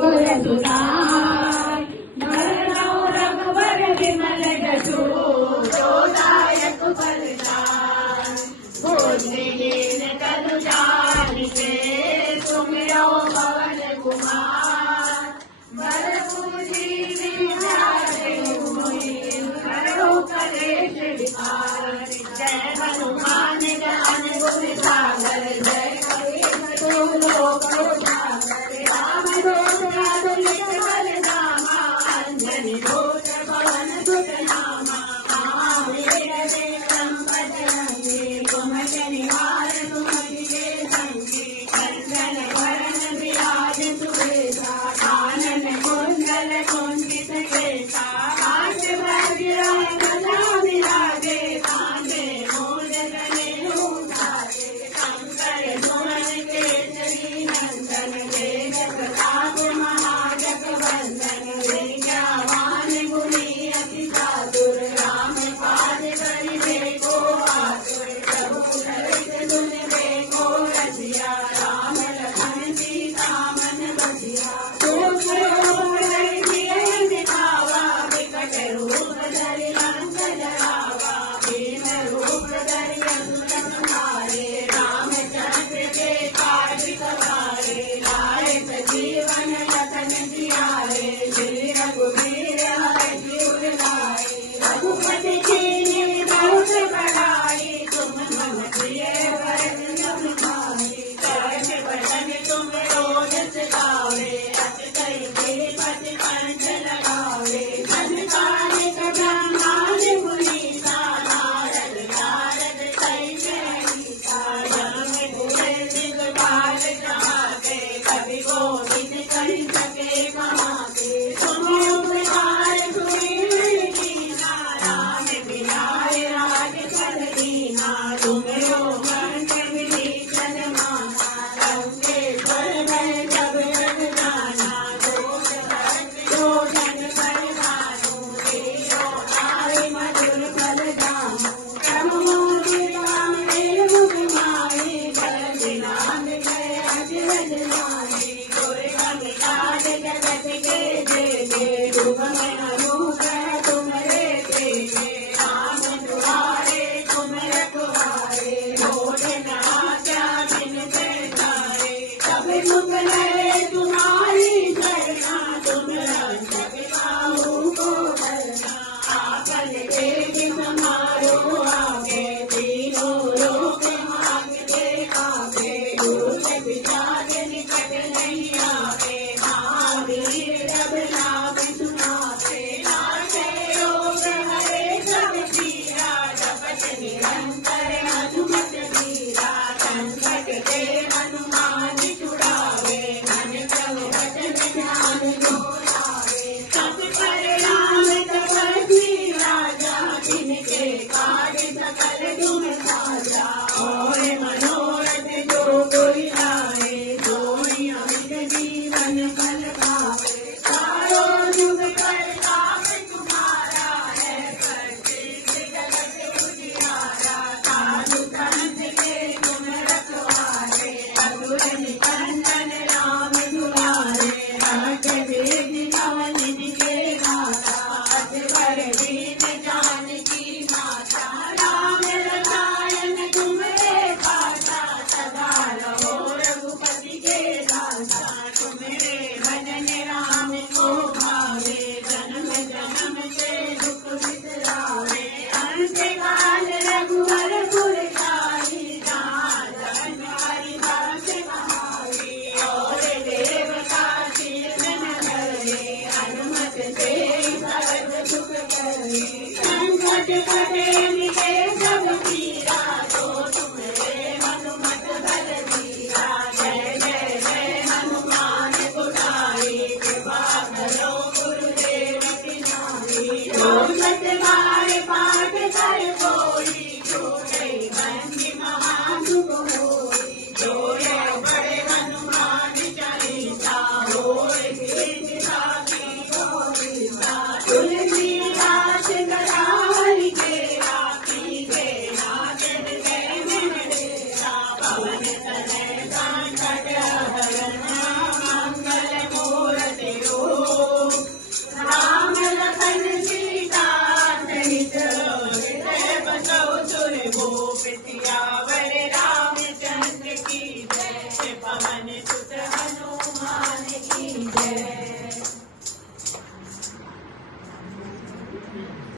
सुनाय मरणौ रघुवर विमल जसु जोदायक फलदाय भोजन तनु जानिके सुमिरो पवन कुमार बरपुरी विद्यारे हुई करो कलेश विकार जय हनुमान ज्ञान गुण सागर जय कबीर लोक सागर राम दूत अतुलित बलधामा अंजनी भूत पवन सुत नामा महावीर विक्रम बजरंगी कुमति निवार सुमति के संगी कंचन वरण विराज सुबेसा कानन कुंडल कुंजित केसा कांच वज्र ध्वजा विराजे कांधे मूल गले उठाजे शंकर सुमन केसरी नंदन वेद प्रताप महाजग वंदन विद्यावान गुणी अति चातुर राम काज करिबे को आतुर प्रभु चरित सुनिबे को रसिया राम लखन सीता मन बसिया तुम दिखावा विकट रूप धरि लंक जरावा भीम रूप धरि असुर संहारे रामचंद्र के काज सवारे लायक जीवन लखन जियारे श्री रघुवीर हरि शिवर लाए रघुपति कीन्हि बहुत बड़ाई तुम मम प्रिय भरत सम भाई सहज बदन तुम रोज गावे अस कई पति पंच लगावे संतानिक ब्रह्मांड मुनीसा नारद नारद सहित रहीसा जन्म हुए दिगपाल जहाते कवि गोविंद कहि सके कहाते तुम उपकार सुनील कीना राम बिलाए राजपद दीना तुम हो मंत्र विभीषण माना लंकेश्वर भय जब जग जाना दोष भरत योजन पर भानु तेरो आए मधुर फल जामु प्रभु मोहि राम देव माहि जय दिनान जय अजरज नाहि दुर्गम काज जगत के जेते दुर्गम अनुग्रह तुम्हारे तेजे राम दुआरे तुम रखवारे भोज न आज्ञा बिन पैसारे कभी सुख लहे तुम्हारी शरणा तुम रक्षक काहू को डरना आपन तेज समारो आगे तीनों लोक मांगते कागे दूत विचार निकट नहीं आगे महावीर जब नाम सुनाते नाथे रोग हरे सब पीरा जपत निरंतर हनुमत वीरा संकट ते हनुमान छुड़ावे मन क्रम वचन ध्यान जो लावे सब पर राम तपस्वी राजा जिनके काज सकल तुम साजा और मनोरथ जो कोई लाए सोई अमित जीवन फल पावे चारों युग प्रताप तुम्हारा है प्रसिद्ध जगत उजियारा साधु संत के तुम रखवारे असुर निकंदन राम दुलारे रहत वेद कवन के गाथा असवर दीन जानकी माता राम रसायन तुम्हारे पासा सदा रहो रघुपति के दासा तुम्हारे भजन राम को भावे जन्म जन्म से दुख बिसरावे अंत काल रघुवर पुर जाई जहाँ जन हरि दास कहाई और देवता कीर्तन करे हनुमत से सर्व सुख करे संकट कटे मिटे सब पीरा तो तुम्हारे हनुमत बल धीरा जय जय जय हनुमान पितिया